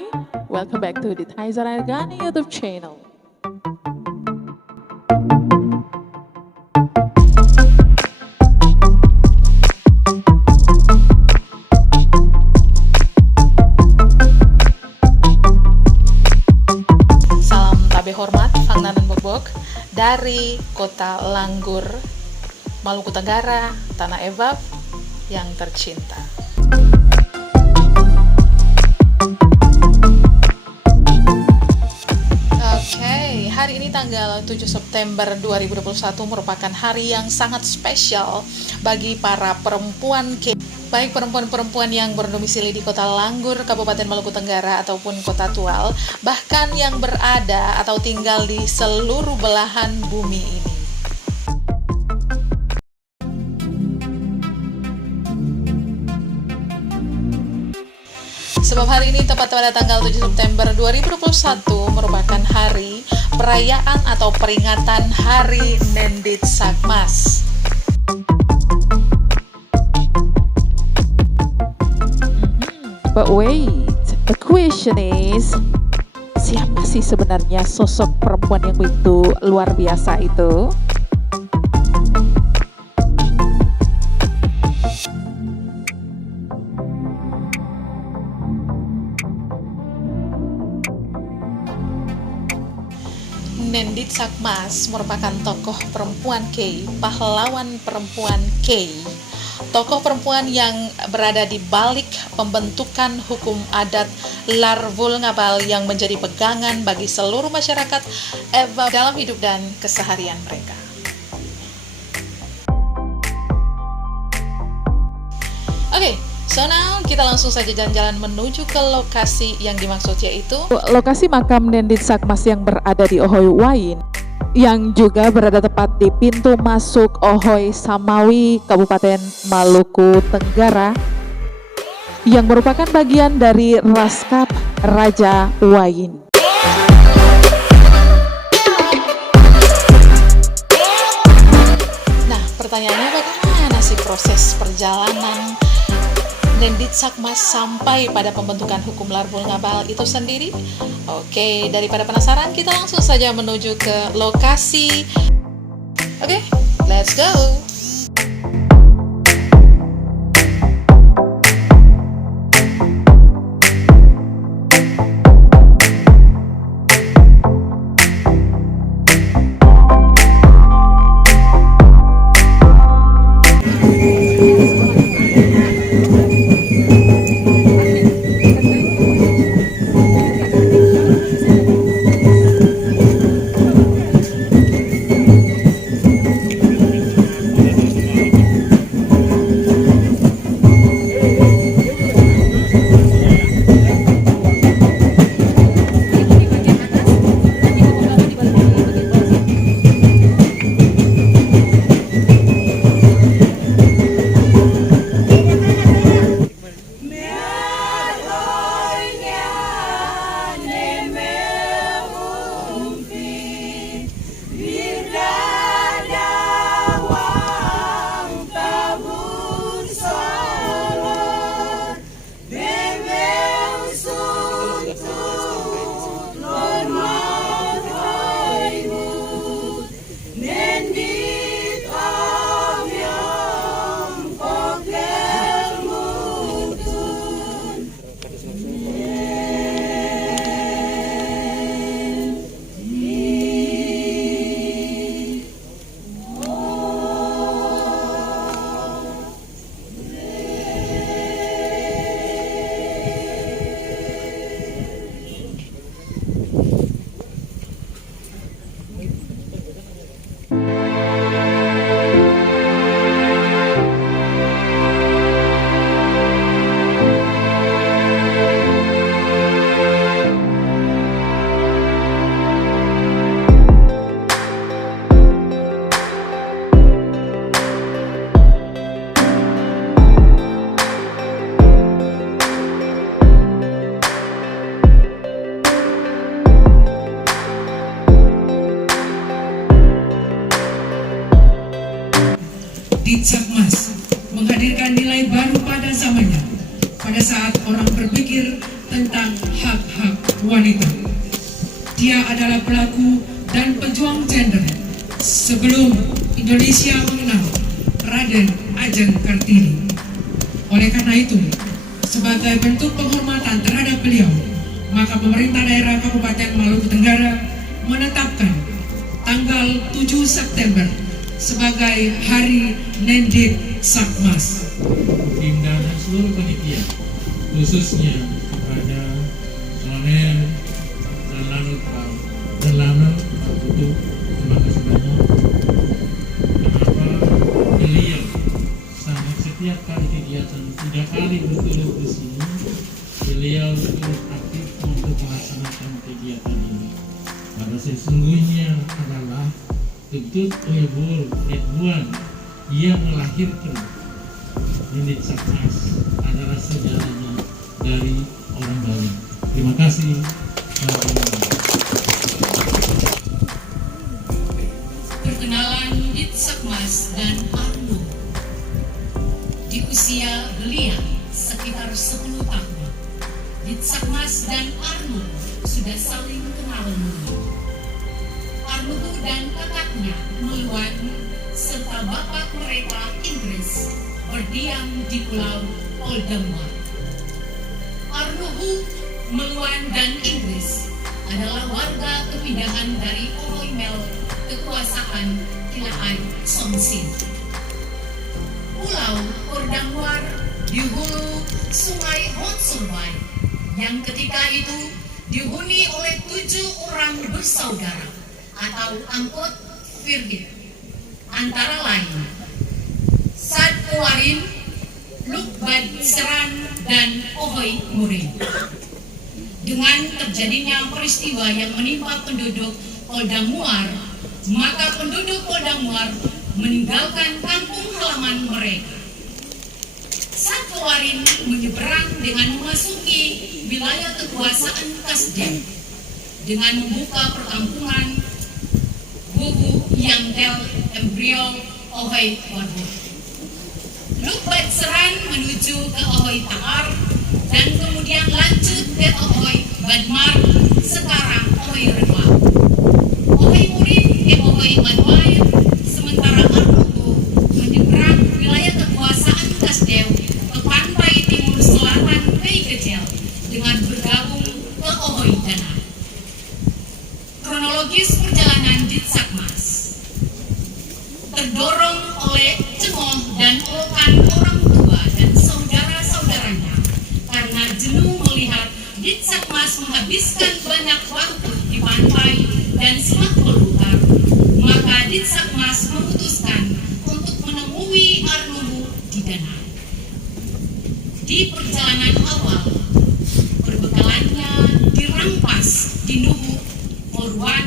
Hai, welcome back to the Taiza Argani YouTube channel. Salam tabe hormat, Fangnanan Bogbog dari Kota Langgur, Maluku Tenggara, Tanah Evap yang tercinta. Hari ini tanggal 7 September 2021 merupakan hari yang sangat spesial bagi para perempuan K, baik perempuan-perempuan yang berdomisili di Kota Langgur, Kabupaten Maluku Tenggara ataupun Kota Tual, bahkan yang berada atau tinggal di seluruh belahan bumi ini. Sebab hari ini tepat pada tanggal 7 September 2021 merupakan hari perayaan atau peringatan Hari Nendit Sakmas. But wait, the question is, siapa sih sebenarnya sosok perempuan yang begitu luar biasa itu? Nendit Sakmas merupakan tokoh perempuan K, pahlawan perempuan K, tokoh perempuan yang berada di balik pembentukan hukum adat Larvul Ngabal yang menjadi pegangan bagi seluruh masyarakat Evap dalam hidup dan keseharian mereka. Oke, so now kita langsung saja jalan-jalan menuju ke lokasi yang dimaksud, yaitu lokasi makam Nendit Sakmas yang berada di Ohoy Wain, yang juga berada tepat di pintu masuk Ohoy Samawi, Kabupaten Maluku Tenggara, yang merupakan bagian dari Raskap Raja Wain. Nah, pertanyaannya bagaimana sih proses perjalanan Nendit Sakmas sampai pada pembentukan hukum Larvul Ngabal itu sendiri? Oke, daripada penasaran, kita langsung saja menuju ke lokasi. Oke, let's go! Nendit Sakmas menghadirkan nilai baru pada zamannya. Pada saat orang berpikir tentang hak-hak wanita. Dia adalah pelaku dan pejuang gender sebelum Indonesia mengenal Raden Ajeng Kartini. Oleh karena itu, sebagai bentuk penghormatan terhadap beliau, maka pemerintah daerah Kabupaten Maluku Tenggara menetapkan tanggal 7 September sebagai Hari Nendit Sakmas. Tim dan seluruh panitia, khususnya kepada Kolonel dan Lanut Butuh, terima kasih banyak. Kenapa beliau sangat setiap kali kegiatan 3 kali berturut di sini, beliau turut aktif untuk melaksanakan kegiatan ini. Pada sesungguhnya adalah Tutut Oyebul Edwan yang melahirkan Nendit Sakmas adalah sejarahnya dari orang Bali. Terima kasih. Perkenalan Dit Sakmas dan Arno. Di usia belia sekitar 10 tahun, Dit Sakmas dan Arno sudah saling kenal dulu. Arno dan kakaknya Meluan serta bapak mereka Inggris berdiam di Pulau Oldemar. Arnuhu, Meluan dan Inggris adalah warga kepindahan dari Ohoimel kekuasaan Kilaai Somsin. Pulau Oldemar di hulu Sungai Hotsunwai yang ketika itu dihuni oleh 7 orang bersaudara atau angkot Firgit, antara lain Sad Owarin, Lukbad Seran, dan Ohoi Murin. Dengan terjadinya peristiwa yang menimpa penduduk Koldamuar, maka penduduk Koldamuar meninggalkan kampung halaman mereka. Sad Owarin menyeberang dengan memasuki wilayah kekuasaan Kasdem dengan membuka perkampungan Bubu Yangtel Embrio Ohoi Warbo. Lukbad Seran menuju ke Ohoi Taar dan kemudian lanjut ke Ohoi Badmar, sekarang Ohoi Renwa. Ohoi Murin ke Ohoi Madwair, sementara Arnuku menyeberang wilayah kekuasaan Kasdew ke pantai timur selatan Wei Kecil dengan bergabung ke Ohoi Dana. Kronologis perjalanan Dit Sakmas terdorong oleh cemoh dan olokan orang tua dan saudara-saudaranya karena jenuh melihat Dit Sakmas menghabiskan banyak waktu di pantai dan semak belukar, maka Dit Sakmas memutuskan untuk menemui Arnuhu di Danau. Di perjalanan awal, perbekalannya dirampas di Nuhu Korwan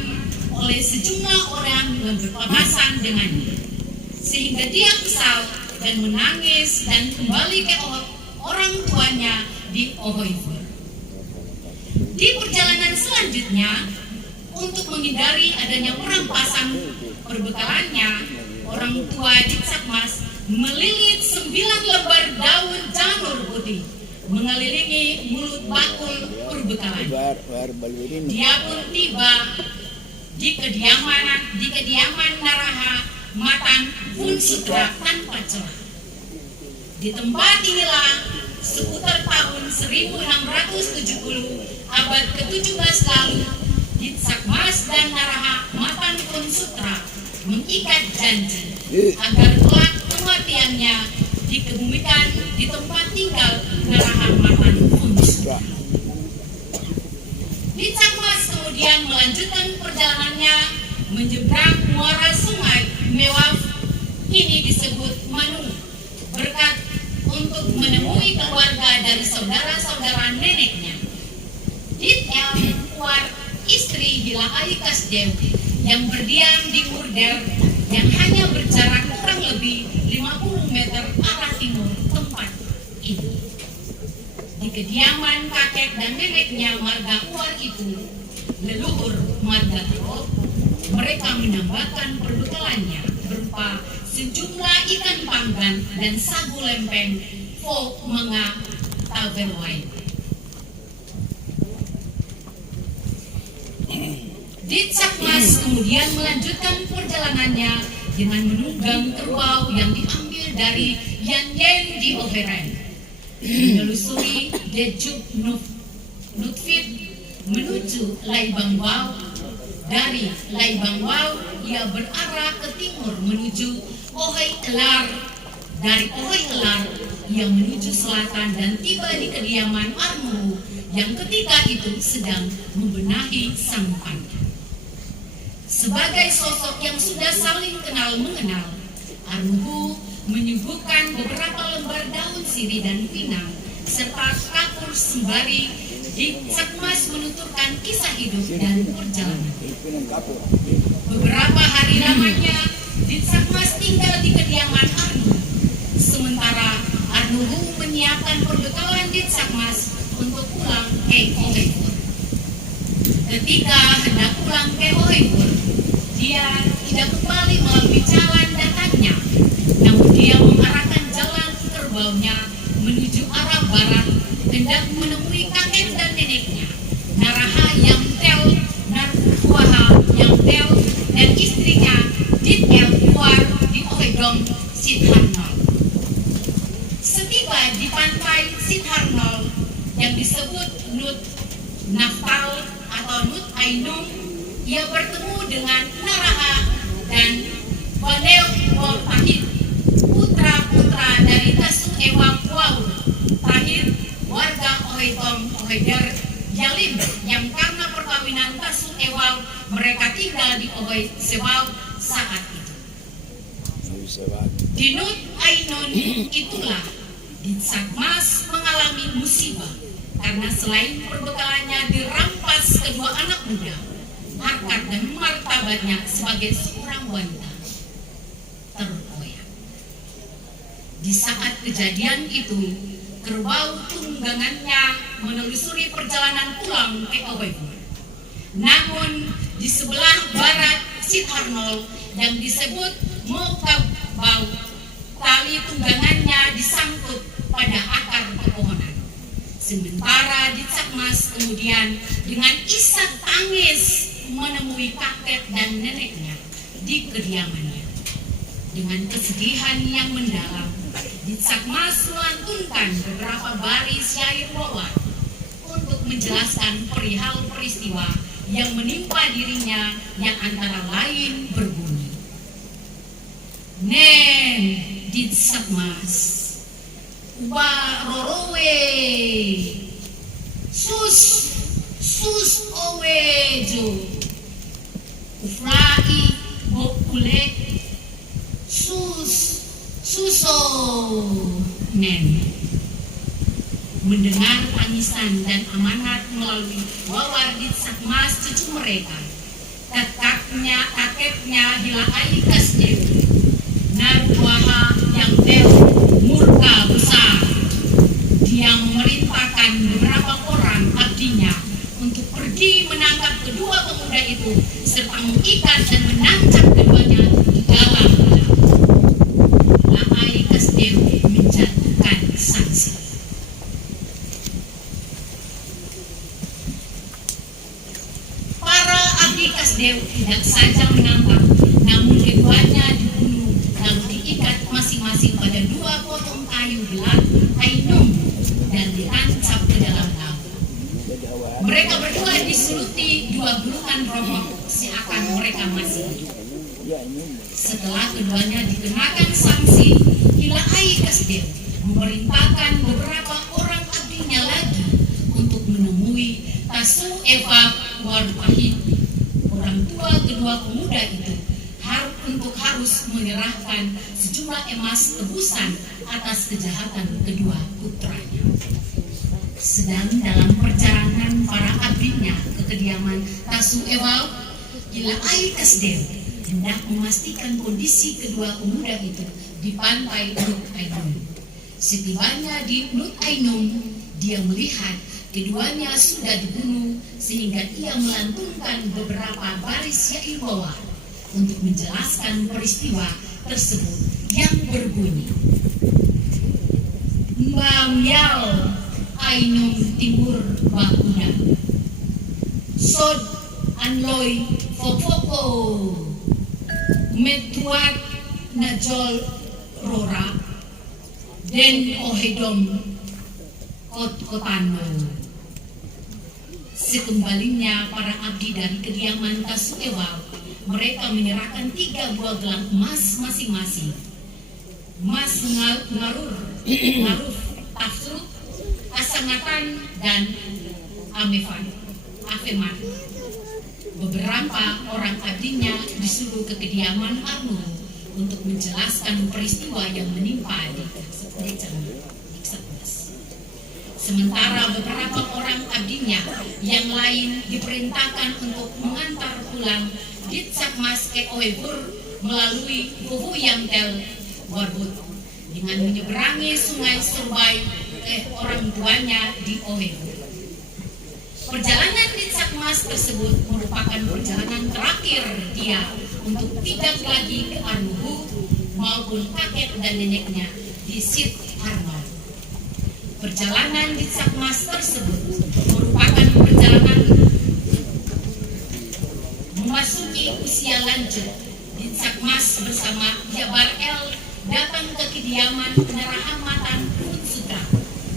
oleh sejumlah orang yang berpapasan dengannya, sehingga dia kesal dan menangis dan kembali ke orang tuanya di Ohoifer. Di perjalanan selanjutnya, untuk menghindari adanya perampasan perbekalannya, orang tua Dit Sakmas melilit 9 lembar daun janur putih mengelilingi mulut bakul perbekalan. Dia pun tiba di kediaman Naraha Matan Punsutra tanpa celah. Di tempat inilah seputar tahun 1670 abad ke-17 lalu, Dit Sakmas dan Naraha Matan Punsutra mengikat janji agar kelak kematiannya dikebumikan di tempat tinggal Naraha Matan Punsutra. Dit Sakmas kemudian melanjutkan perjalanannya menyeberang muara sungai Mewaf, kini disebut Manu, berkat untuk menemui keluarga dari saudara-saudara neneknya. Dit El Kuar, istri Hilaai Kasdew, yang berdiam di Murder yang hanya berjarak kurang lebih 50 meter arah timur tempat ini. Di kediaman kakek dan neneknya marga Uar itu, leluhur marga Tero, mereka menambahkan perbekalannya berupa sejumlah ikan panggang dan sagu lempeng Fo Menga Taverwai. Ditsakmas kemudian melanjutkan perjalanannya dengan menunggang kerbau yang diambil dari Yan Yen di Oheren, menelusuri Dejuk Nutfit menuju Lai Bangwao. Dari Lai Bangwao ia berarah ke timur menuju Ohoi Elar. Dari Ohoi Elar ia menuju selatan dan tiba di kediaman Armuhu yang ketika itu sedang membenahi sang panda. Sebagai sosok yang sudah saling kenal mengenal, Armuhu menyuguhkan beberapa lembar daun sirih dan pinang serta kapur sembari. Ditsakmas menuturkan kisah hidup dan perjalanan. Beberapa hari lamanya Ditsakmas tinggal di kediaman Arnuhu. Sementara Arnuhu menyiapkan perbekalan Ditsakmas untuk pulang ke Ohaibur. Ketika hendak pulang ke Ohaibur, dia tidak kembali melalui jalan datangnya, namun dia mengarahkan jalan kerbaunya menuju arah barat, hendak menemui kakek dan neneknya, Naraha Yamtel, Narhuaha Yamtel, dan istrinya Ditel Puar di Ohedong Sidharnol. Setiba di pantai Sidharnol yang disebut Nut Naftal atau Nut Ainung, ia bertemu dengan Naraha dan Banel Tahir, putra-putra dari Tasu Ewa Puau Tahir, warga Ohedong Oheder Yalim, yang karena perkawinan Tasu Ewau mereka tinggal di Ohoi Sewau saat itu. Di Nut Ainun itulah Ditsakmas mengalami musibah karena selain perbekalannya dirampas kedua anak muda, harkat dan martabatnya sebagai seorang wanita terkoyak. Di saat kejadian itu, kerbau tunggangannya menelusuri perjalanan pulang ke Ohaibur. Namun di sebelah barat Sidharnol yang disebut Mokabau, tali tunggangannya disangkut pada akar pepohonan. Sementara Ditsakmas kemudian dengan isak tangis menemui kakek dan neneknya di kediamannya. Dengan kesedihan yang mendalam, Ditsakmas melantunkan beberapa baris syair wawan untuk menjelaskan perihal peristiwa yang menimpa dirinya, yang antara lain berbunyi, Nen Ditsakmas Warorowe Sus Owejo Ufrai Bokule Suso Nen. Mendengar tangisan dan amanat melalui wawar Ditsakmas cucu mereka, kakeknya Hilai Kasdew, Narhuaha yang murka besar. Dia memerintahkan beberapa orang abdinya untuk pergi menangkap kedua pemuda itu serta mengikat dan menancap keduanya di dalam danau. Hilai Kasdew menjatuhkan sanksi. Kasdew tidak saja menangkap, namun keduanya dibunuh lalu diikat masing-masing pada dua potong kayu gelat ainung dan ditancap ke dalam laut. Mereka berdua disuluti dua gulungan rokok seakan mereka masih hidup. Setelah keduanya dikenakan sanksi, Hilai Kasdew memerintahkan beberapa orang abdinya lagi untuk menemui Tasu Eva Warpahit, orang tua kedua pemuda itu, harus menyerahkan sejumlah emas tebusan atas kejahatan kedua putranya. Sedang dalam perjalanan para abdinya ke kediaman Tasu Ewau, Hilai Kasdew hendak memastikan kondisi kedua pemuda itu di pantai Nut Ainun. Setibanya di Nut Ainun, dia melihat keduanya sudah dibunuh sehingga ia melantunkan beberapa baris syair wawan untuk menjelaskan peristiwa tersebut yang berbunyi, Mbamyal Ainun Timur Bahuda Sod Anloy Fofoko Metuat Najol Rora Den Ohedom Kotano. Sekembalinya para abdi dari kediaman Kasuewa, mereka menyerahkan 3 buah gelang emas masing-masing. Mas Ngaruf, Tafsruk, Asangatan, dan Afeman. Beberapa orang abdinya disuruh ke kediaman Arno untuk menjelaskan peristiwa yang menimpa di Ditsakmas. Sementara beberapa orang abdinya yang lain diperintahkan untuk mengantar pulang Ditsakmas ke Oebur melalui Bubuyamtel Warbut dengan menyeberangi sungai Surbai ke orang tuanya di Oebur. Perjalanan Ditsakmas tersebut merupakan perjalanan terakhir dia untuk tidak lagi ke Arnuhu maupun kakek dan neneknya di Sit Arno. Perjalanan Ditsakmas tersebut merupakan perjalanan memasuki usia lanjut. Ditsakmas bersama Jabar El datang ke kediaman Narahamatan Unsutra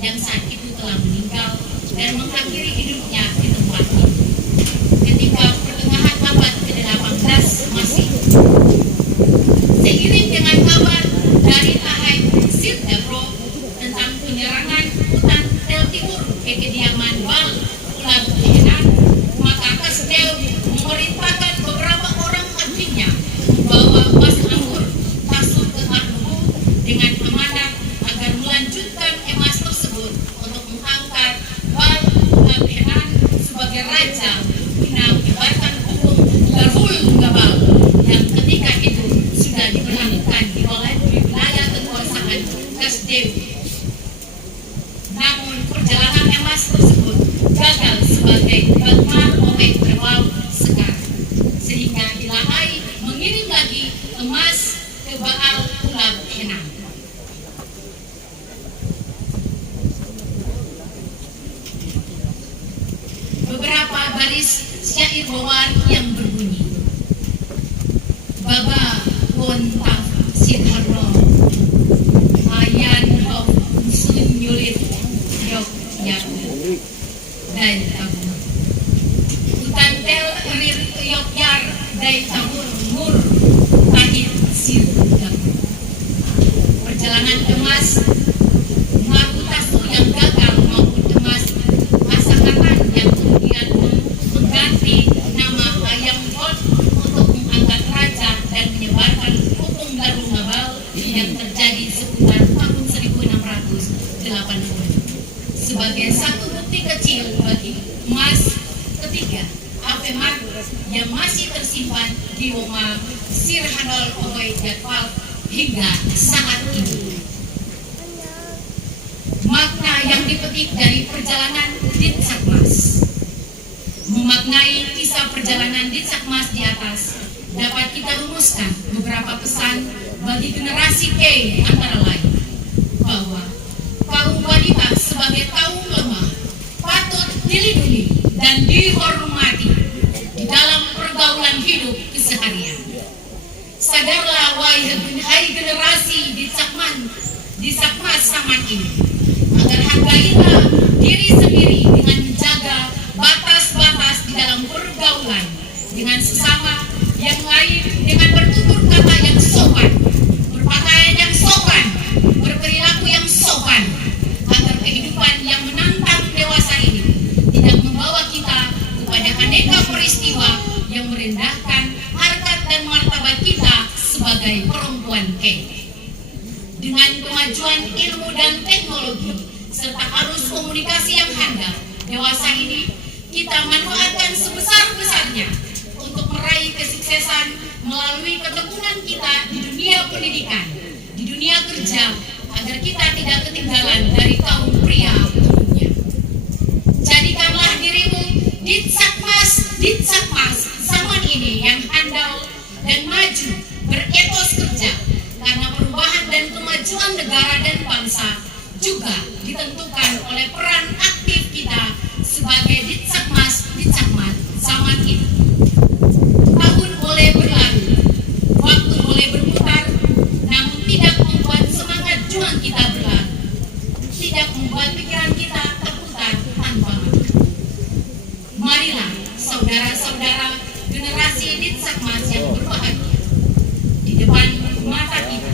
yang saat itu telah meninggal dan mengakhiri hidupnya di tempat ini. Ketika pertengahan abad ke-18 Masih, seiring dengan kabar dari Tahai Sirdapro tentang penyerangan hutan Tel Timur ke kediaman Bal Ulag Jenan, maka Kastel memerintahkan beberapa orang abdinya membawa Mas Anggur Tasuk ke Arnuhu dengan amanat agar melanjutkan emas tersebut untuk mengangkat Bal Ulag Jenan sebagai raja guna menyebarkan hukum Darul Gabal yang ketika itu sudah diberlakukan di wilayah kekuasaan Kasdew. Namun perjalanan emas tersebut gagal sebagai bakmal oleh Terbal Sekar, sehingga Ilahai mengirim lagi emas ke Baal Ulag Jenan. Beberapa baris syair bawaan yang berbunyi, Baba Wontaf Sidharno Ayan Hok Sun Yulit Yok Yak Dai Tabur Utantel Rir Yok Yar Dai Tabur Mur Tahir Sir Gabur. Perjalanan emas Marutasu yang gagal maupun emas Asangatan yang kemudian mengganti nama Ayam Hot untuk mengangkat raja dan menyebarkan hukum Darul Gabal yang terjadi seputar tahun 1680 sebagai satu bukti kecil bagi emas ketiga Afeman yang masih tersimpan di rumah Sir Handol Ohoy Jadwal hingga saat ini. Makna yang dipetik dari perjalanan Ditsakmas. Memaknai kisah perjalanan Ditsakmas di atas, dapat kita rumuskan beberapa pesan bagi generasi K antara lain, bahwa kaum wanita sebagai kaum lemah patut dilindungi dan dihormati di dalam pergaulan hidup keseharian. Sadarlah wahai generasi Ditsakmas zaman ini, agar hargailah diri sendiri dengan menjaga batas-batas di dalam pergaulan dengan sesama yang lain, dengan bertutur kata yang sopan, berpakaian yang sopan, berperilaku yang sopan, agar kehidupan yang menantang dewasa ini tidak membawa kita kepada aneka peristiwa yang merendahkan harkat dan martabat kita sebagai perempuan K. Dengan kemajuan ilmu dan teknologi serta arus komunikasi yang handal, dewasa ini kita manfaatkan sebesar-besarnya untuk meraih kesuksesan melalui ketekunan kita di dunia pendidikan, di dunia kerja, agar kita tidak ketinggalan dari kaum pria umumnya. Jadikanlah dirimu Ditsakmas zaman ini yang handal dan maju, beretos kerja, karena perubahan dan kemajuan negara dan bangsa juga ditentukan oleh peran aktif kita sebagai Ditsakmas zaman ini. saudara-saudara generasi Ditsakmas yang berbahagia, di depan mata kita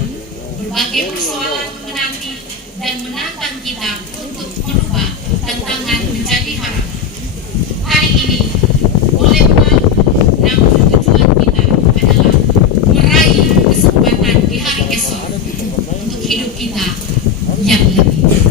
berbagai persoalan menanti dan menantang kita untuk merubah tantangan menjadi harapan. Hari ini boleh berat, namun tujuan kita adalah meraih kesempatan di hari esok untuk hidup kita yang lebih baik.